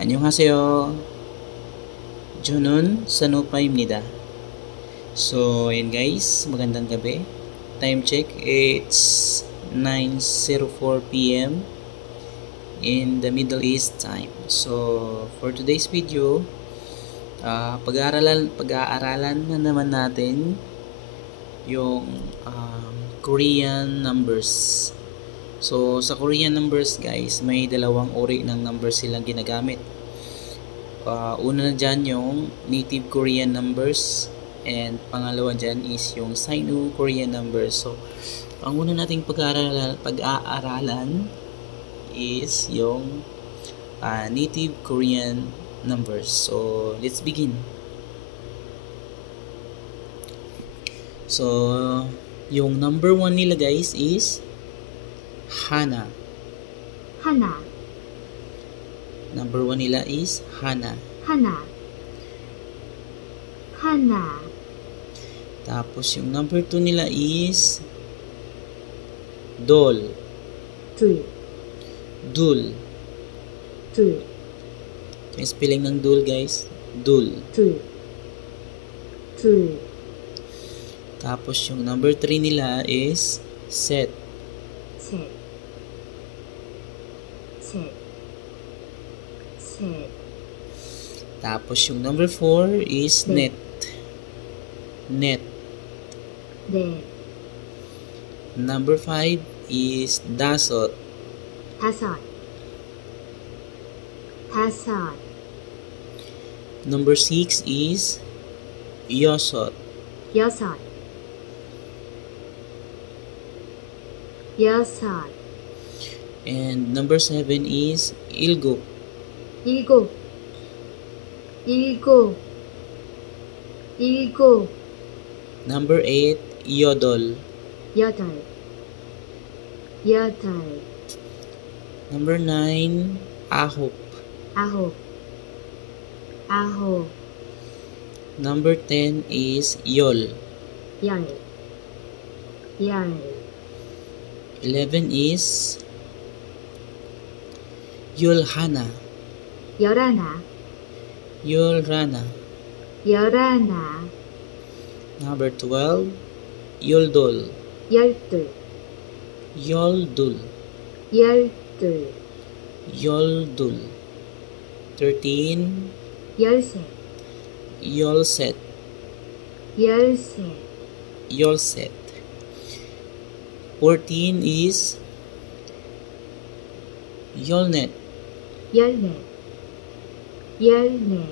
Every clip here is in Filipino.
안녕하세요. 저는 Sanupay입니다. So, ayan guys, magandang gabi. Time check, it's 9:04 p.m. in the Middle East time. So, for today's video, pag-aaralan na naman natin yung Korean numbers. So, sa Korean numbers guys, may dalawang uri ng numbers silang ginagamit. Una na dyan yung native Korean numbers, and pangalawa dyan is yung Sino-Korean numbers. So, ang una nating pag-aaralan is yung native Korean numbers. So, let's begin. So, yung number 1 nila guys is Hana. 하나, Number 1 nila is Hana. 하나, 하나, Tapos yung number 2 nila is Dol. 둘, Dul. 둘, Yung spelling ng Dul guys, Dul. 둘, 둘, Tapos yung number 3 nila is Set. 셋, 셋, 셋, Tapos yung number 4 is Net. Net. 넷, Number 5 is Dasot. 다섯, 다섯, Number 6 is Yosot. 여섯, 여섯, And number 7 is Ilgok. 일곱, 일곱, 일곱, Number 8, Yodol. 여덟, 여덟, Number 9, Ahop. 아홉, 아홉, Number 10 is Yol. 열, 열, 11 is Yolhana. 열하나, Yolrana. 열하나, Number 12, Yoldol. 열둘, Yoldul. 열둘, Yoldul. 13, 열셋, Yolset. 열셋, Yolset. 14 is Yolnet. 열넷, 열넷,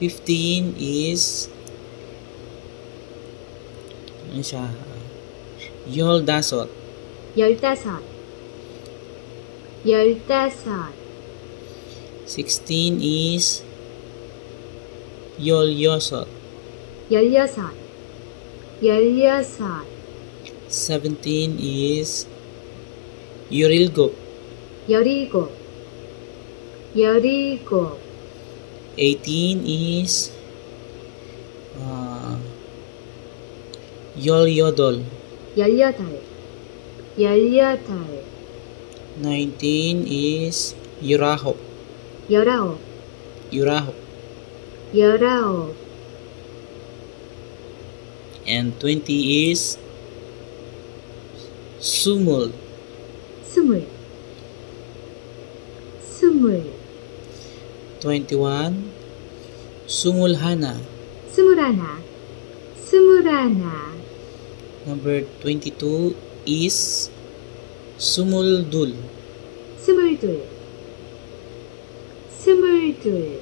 15 is ano siya? Yoldasot. 열다섯, 열다섯, 16 is Yolyosot. 열여섯, 열여섯, 17 is Yorilgop. 열일곱, 열일곱, 18 is Yolyodol. 열여덟, 열여덟, 19 is Yurahop. 열아홉, Yurahop. 열아홉, And 20 is Sumul. 스물, 스물, 21 Sumulhana. 스물하나, 스물하나, Number 22 is Sumuldul. 스물둘, 스물둘,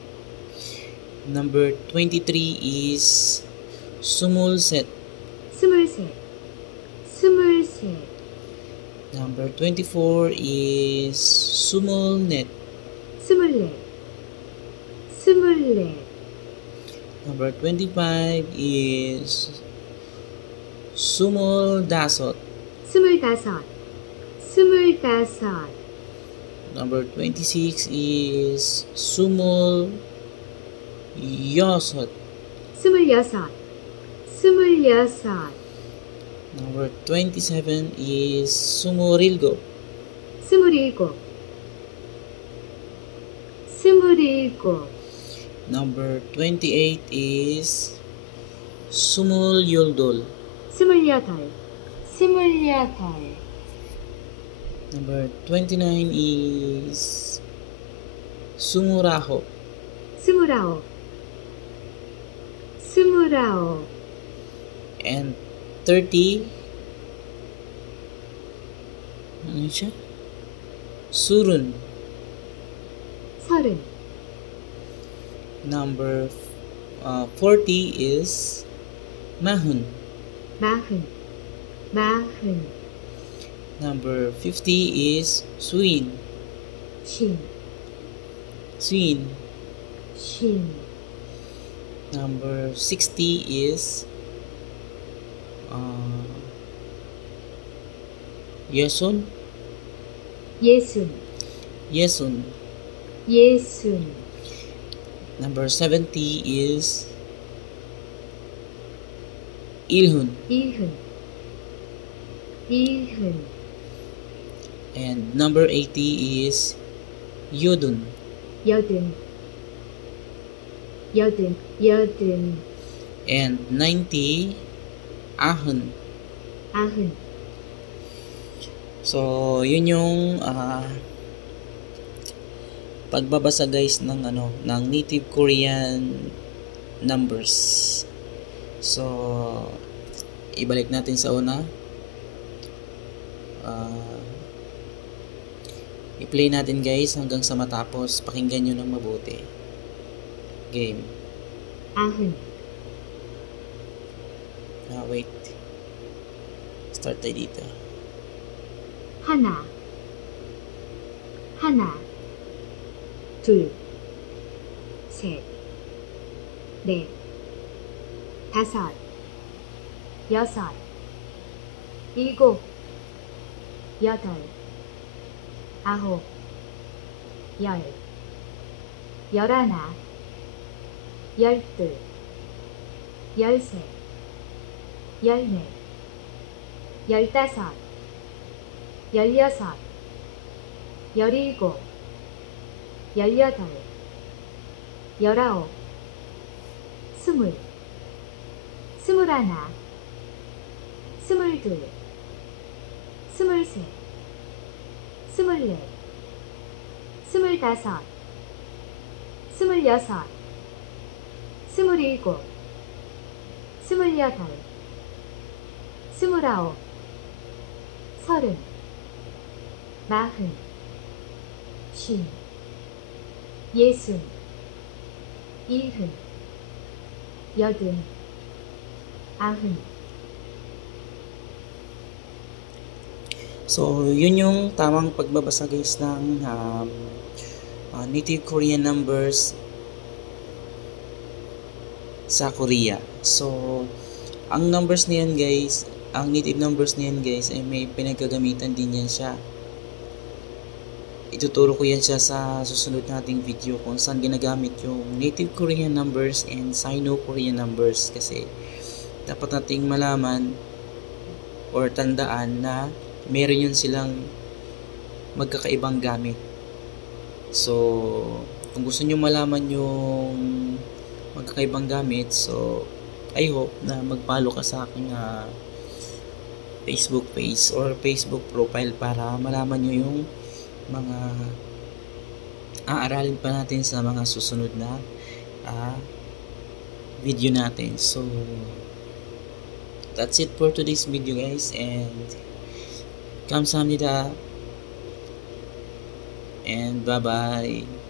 Number 23 is Sumulset. 스물셋, 스물셋, Number 24 is Sumulnet. 스물넷, 스물넷, Number 25 is Sumuldasot. 스물다섯, 스물다섯, Number 26 is Sumulyosot. 스물여섯, 스물여섯, Number 27 is Sumurilgo. 스물일곱, 27. Number 28 is Sumulyuldol. 28. 28. Number 29 is Sumuraho. 29. 29. And 30, ano siya? Surun. 30. Number 40 is Mahun. 40. 40. Number 50 is Suin. 신. Suin. 신. Number 60 is Yesun. 예순. Yesun. 예순. Number 70 is Ilhun. 이흔. 이흔. And number 80 is Yodun. 여든. 여든. 여든. And 90, Ahun. 아흔. So, yun yung pagbabasa guys ng ng native Korean numbers. So, ibalik natin sa una. I-play natin guys hanggang sa matapos. Pakinggan nyo ng mabuti. Game. 아흔. Wait. Start tayo dito. 하나. 하나. 둘. 셋. 넷. 다섯. 여섯. 일곱. 여덟. 아홉. 열. 열하나. 열둘. 열셋. 열넷. 열다섯. 열여섯. 열일곱. 열여덟. 열아홉. 스물. 스물하나. 스물둘. 스물셋. 스물넷. 스물다섯. 스물여섯. 스물일곱. 스물여덟. 스물아홉. 서른. 마흔. 쉰. 예순. 일흔. 여든. 아흔. So, yun yung tamang pagbabasa guys ng native Korean numbers sa Korea. So, ang numbers niyan guys, ang native numbers niyan guys ay may pinagkagamitan din yan siya. Ituturo ko yan siya sa susunod nating video kung saan ginagamit yung native Korean numbers and Sino-Korean numbers, kasi dapat nating malaman or tandaan na meron yun silang magkakaibang gamit. So, kung gusto nyo malaman yung magkakaibang gamit, so I hope na mag-follow ka sa aking Facebook page or Facebook profile para malaman nyo yung mga aaralin pa natin sa mga susunod na video natin. So, that's it for today's video guys, and 감사합니다 and bye bye.